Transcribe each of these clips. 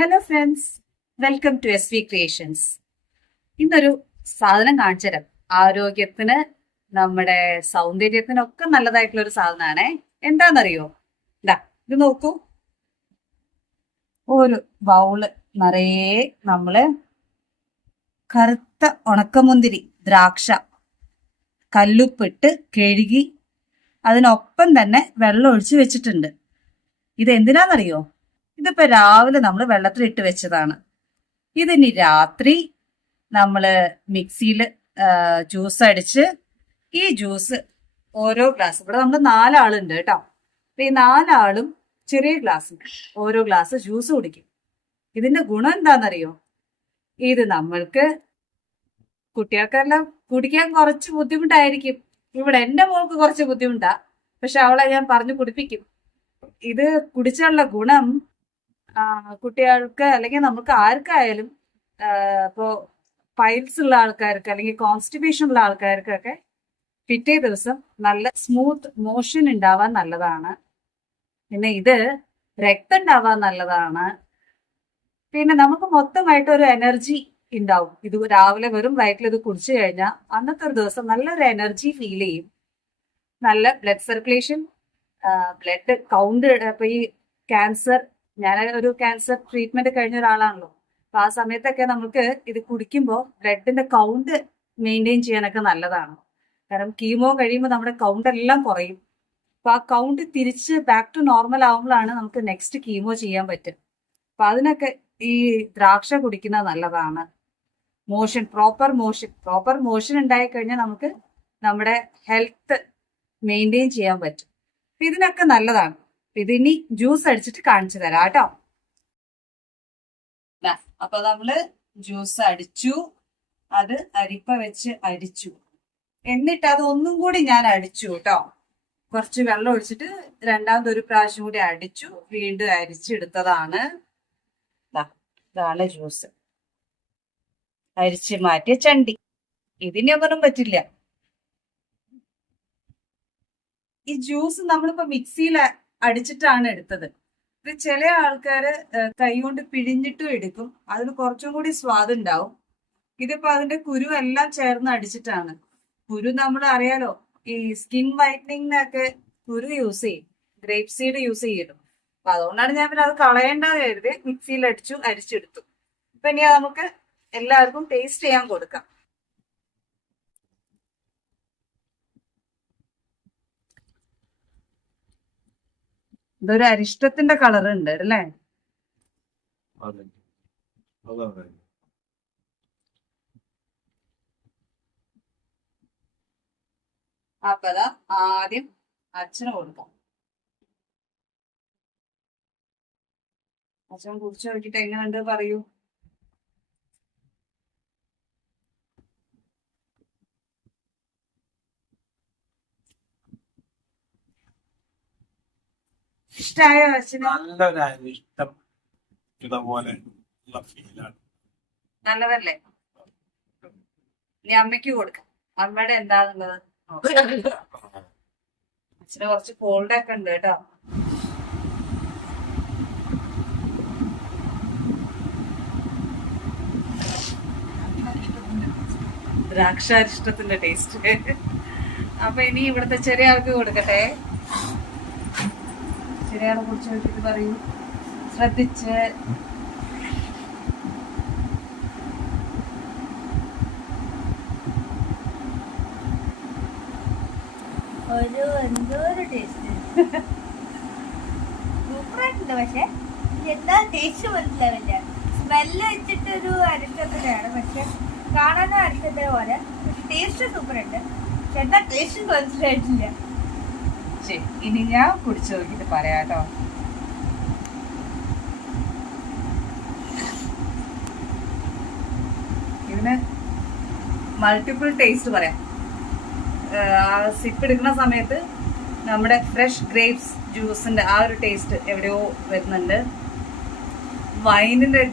Hello friends, welcome to SV creations. ഇന്നൊരു സാധനം കാണിച്ചു തരാം. ആരോഗ്യത്തിന്, നമ്മുടെ സൗന്ദര്യത്തിനൊക്കെ നല്ലതായിട്ടുള്ള ഒരു സാധനമാണേ. എന്താണെന്നറിയോ? ഇത് നോക്കൂ. ഒരു ബൗള് നിറയെ നമ്മള് കറുത്ത ഉണക്കമുന്തിരി, ദ്രാക്ഷ കല്ലുപ്പിട്ട് കഴുകി അതിനൊപ്പം തന്നെ വെള്ളം ഒഴിച്ച് വെച്ചിട്ടുണ്ട്. ഇത് എന്തിനാന്നറിയോ? ഇതിപ്പോ രാവിലെ നമ്മൾ വെള്ളത്തിലിട്ട് വെച്ചതാണ്. ഇതിനി രാത്രി നമ്മള് മിക്സിയിൽ ജ്യൂസ് അടിച്ച് ഈ ജ്യൂസ് ഓരോ ഗ്ലാസ്, ഇവിടെ നമ്മൾ 4 ആളുണ്ട് കേട്ടോ. അപ്പൊ ഈ 4 ആളും ചെറിയ ഗ്ലാസ് ഓരോ ഗ്ലാസ് ജ്യൂസ് കുടിക്കും. ഇതിന്റെ ഗുണം എന്താണെന്നറിയോ? ഇത് നമ്മൾക്ക് കുട്ടികൾക്കെല്ലാം കുടിക്കാൻ കുറച്ച് ബുദ്ധിമുട്ടായിരിക്കും. ഇവിടെ എന്റെ മോൾക്ക് കുറച്ച് ബുദ്ധിമുട്ടാ, പക്ഷെ അവളെ ഞാൻ പറഞ്ഞു കുടിപ്പിക്കും. ഇത് കുടിച്ചുള്ള ഗുണം കുട്ടികൾക്ക് അല്ലെങ്കിൽ നമുക്ക് ആർക്കായാലും ഇപ്പോ പൈൽസ് ഉള്ള ആൾക്കാർക്ക് അല്ലെങ്കിൽ കോൺസ്റ്റിപ്പേഷൻ ഉള്ള ആൾക്കാർക്കൊക്കെ പിറ്റേ ദിവസം നല്ല സ്മൂത്ത് മോഷൻ ഉണ്ടാവാൻ നല്ലതാണ്. പിന്നെ ഇത് രക്തം ഉണ്ടാവാൻ നല്ലതാണ്. പിന്നെ നമുക്ക് മൊത്തമായിട്ട് ഒരു എനർജി ഉണ്ടാവും. ഇത് രാവിലെ വെറും വയറ്റിൽ ഇത് കുടിച്ചു കഴിഞ്ഞാൽ അന്നത്തെ ഒരു ദിവസം നല്ലൊരു എനർജി ഫീൽ ചെയ്യും. നല്ല ബ്ലഡ് സർക്കുലേഷൻ, ബ്ലഡ് കൗണ്ട്. ഇപ്പൊ ഈ ക്യാൻസർ, ഞാൻ ഒരു ക്യാൻസർ ട്രീറ്റ്മെന്റ് കഴിഞ്ഞ ഒരാളാണല്ലോ. അപ്പൊ ആ സമയത്തൊക്കെ നമുക്ക് ഇത് കുടിക്കുമ്പോൾ ബ്ലഡിന്റെ കൗണ്ട് മെയിൻറ്റെയിൻ ചെയ്യാനൊക്കെ നല്ലതാണ്. കാരണം കീമോ കഴിയുമ്പോൾ നമ്മുടെ കൗണ്ട് എല്ലാം കുറയും. അപ്പൊ ആ കൗണ്ട് തിരിച്ച് ബാക്ക് ടു നോർമൽ ആവുമ്പോഴാണ് നമുക്ക് നെക്സ്റ്റ് കീമോ ചെയ്യാൻ പറ്റും. അപ്പൊ അതിനൊക്കെ ഈ ദ്രാക്ഷ കുടിക്കുന്നത് നല്ലതാണ്. പ്രോപ്പർ മോഷൻ ഉണ്ടായി കഴിഞ്ഞാൽ നമുക്ക് നമ്മുടെ ഹെൽത്ത് മെയിൻറ്റെയിൻ ചെയ്യാൻ പറ്റും. അപ്പൊ ഇതിനൊക്കെ നല്ലതാണ്. ഇതിനി ജ്യൂസ് അടിച്ചിട്ട് കാണിച്ചു തരാം കേട്ടോ. അപ്പൊ നമ്മള് ജ്യൂസ് അടിച്ചു, അത് അരിപ്പ വെച്ച് അടിച്ചു, എന്നിട്ട് അത് ഒന്നും കൂടി ഞാൻ അടിച്ചു കേട്ടോ. കുറച്ച് വെള്ളം ഒഴിച്ചിട്ട് രണ്ടാമതൊരു പ്രാവശ്യം കൂടി അടിച്ചു, വീണ്ടും അരിച്ചെടുത്തതാണ്. ഇതാണ് ജ്യൂസ്. അരിച്ച് മാറ്റിയ ചണ്ടി. ഇതിനൊന്നും പറ്റില്ല. ഈ ജ്യൂസ് നമ്മളിപ്പോ മിക്സിയിൽ അടിച്ചിട്ടാണ് എടുത്തത്. ഇത് ചില ആൾക്കാര് കൈ കൊണ്ട് പിഴിഞ്ഞിട്ടും എടുക്കും, അതിന് കുറച്ചും കൂടി സ്വാദ് ഉണ്ടാവും. ഇതിപ്പോ അതിന്റെ കുരു എല്ലാം ചേർന്ന് അടിച്ചിട്ടാണ്. കുരു നമ്മൾ അറിയാലോ, ഈ സ്കിൻ വൈറ്റനിങ്ങിനൊക്കെ കുരു യൂസ് ചെയ്യും, ഗ്രേപ്പ് സീഡ് യൂസ് ചെയ്യുന്നു. അപ്പൊ അതുകൊണ്ടാണ് ഞാൻ പിന്നെ അത് കളയേണ്ടത് കരുതി മിക്സിയിൽ അടിച്ചു അരിച്ചെടുത്തു. ഇപ്പൊ ഇനി നമുക്ക് എല്ലാവർക്കും ടേസ്റ്റ് ചെയ്യാൻ കൊടുക്കാം. ഇതൊരു അരിഷ്ടത്തിന്റെ കളർ ഉണ്ട് അല്ലേ? അപ്പൊ ആദ്യം അച്ഛന് കൊടുക്കാം. അച്ഛൻ കുടിച്ചു നോക്കിട്ട് എങ്ങനെയുണ്ട് പറയൂ. ഇഷ്ടായോ അച്ഛന്? നല്ലതല്ലേ? ഇനി അമ്മയ്ക്ക് കൊടുക്കാം. അമ്മയുടെ എന്താന്നുള്ളത് അച്ഛന് കുറച്ച് കോൾഡ് ഒക്കെ ഉണ്ട് കേട്ടോ. ദ്രാക്ഷാരിഷ്ടത്തിന്റെ ടേസ്റ്റ്. അപ്പൊ ഇനി ഇവിടുത്തെ ചെറിയ ആൾക്ക് കൊടുക്കട്ടെ. ചെറിയ ആളെ കുറിച്ച് നോക്കിയിട്ട് പറയൂ, ശ്രദ്ധിച്ച്. എന്തോ ഒരു ടേസ്റ്റ് സൂപ്പറായിട്ടുണ്ട്. പക്ഷെ എന്താ ടേസ്റ്റ് മനസ്സിലാവില്ല. സ്മെല്ല് വെച്ചിട്ടൊരു അരിഷ്ടത്തിനാണ്, പക്ഷെ കാണാനും അരിഷ്ടത്തിനെ പോലെ. പക്ഷെ ടേസ്റ്റ് സൂപ്പറുണ്ട്. പക്ഷെ എന്താ ടേസ്റ്റ് മനസ്സിലായിട്ടില്ല. ഇനി ഞാൻ കുടിച്ചു നോക്കിട്ട് പറയാട്ടോ. ഇതിന് മൾട്ടിപ്പിൾ ടേസ്റ്റ് പറയാം. സിപ്പ് എടുക്കുന്ന സമയത്ത് നമ്മുടെ ഫ്രഷ് ഗ്രേപ്സ് ജ്യൂസിന്റെ ആ ഒരു ടേസ്റ്റ് എവിടെയോ വരുന്നുണ്ട്.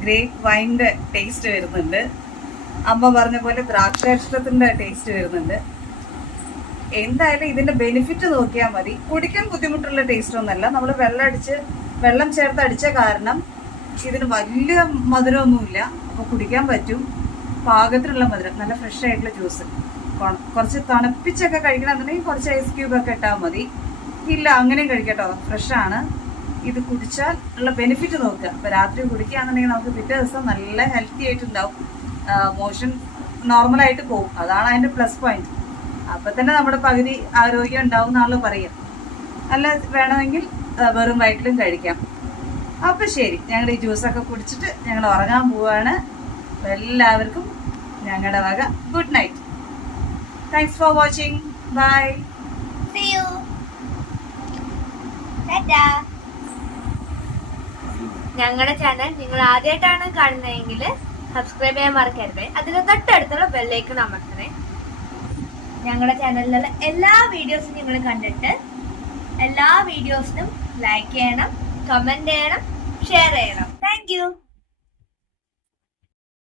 ഗ്രേപ്പ് വൈനിന്റെ ടേസ്റ്റ് വരുന്നുണ്ട്. അമ്മ പറഞ്ഞ പോലെ ദ്രാക്ഷാരിഷ്ടത്തിന്റെ ടേസ്റ്റ് വരുന്നുണ്ട്. എന്തായാലും ഇതിന്റെ ബെനിഫിറ്റ് നോക്കിയാൽ മതി. കുടിക്കാൻ ബുദ്ധിമുട്ടുള്ള ടേസ്റ്റ് ഒന്നല്ല. നമ്മൾ വെള്ളം ചേർത്ത് അടിച്ച കാരണം ഇതിന് വലിയ മധുരമൊന്നുമില്ല, അപ്പോൾ കുടിക്കാൻ പറ്റും. പാകത്തിനുള്ള മധുരം, നല്ല ഫ്രഷ് ആയിട്ടുള്ള ജ്യൂസ്. കുറച്ച് തണുപ്പിച്ചൊക്കെ കഴിക്കണമെന്നുണ്ടെങ്കിൽ കുറച്ച് ഐസ് ക്യൂബൊക്കെ ഇട്ടാൽ മതി. ഇല്ല അങ്ങനെയും കഴിക്കട്ടോ, ഫ്രഷാണ്. ഇത് കുടിച്ചാൽ ഉള്ള ബെനിഫിറ്റ് നോക്കുക. അപ്പോൾ രാത്രി കുടിക്കുകയാണെന്നുണ്ടെങ്കിൽ നമുക്ക് പിറ്റേ ദിവസം നല്ല ഹെൽത്തി ആയിട്ടുണ്ടാവും, മോഷൻ നോർമലായിട്ട് പോകും. അതാണ് അതിൻ്റെ പ്ലസ് പോയിന്റ്. അപ്പം തന്നെ നമ്മുടെ പകുതി ആരോഗ്യം ഉണ്ടാവും എന്നാണല്ലോ പറയുക. അല്ല വേണമെങ്കിൽ വെറും വയറ്റിലും കഴിക്കാം. അപ്പം ശരി, ഞങ്ങൾ ഈ ജ്യൂസൊക്കെ കുടിച്ചിട്ട് ഞങ്ങൾ ഉറങ്ങാൻ പോവുകയാണ്. എല്ലാവർക്കും ഞങ്ങളുടെ വക good night. Thanks for watching. Bye. See you. ടാറ്റാ. ഞങ്ങളുടെ ചാനൽ നിങ്ങൾ ആദ്യമായിട്ടാണ് കാണുന്നതെങ്കിൽ സബ്സ്ക്രൈബ് ചെയ്യാൻ മറക്കരുത്. അതിന് തൊട്ടടുത്തുള്ള ബെല്ലൈക്കൺ അമർത്തണേ. ഞങ്ങളുടെ ചാനലിലുള്ള എല്ലാ വീഡിയോസും നിങ്ങൾ കണ്ടിട്ട് എല്ലാ വീഡിയോസിനും ലൈക്ക് ചെയ്യണം, കമന്റ് ചെയ്യണം, ഷെയർ ചെയ്യണം. Thank you.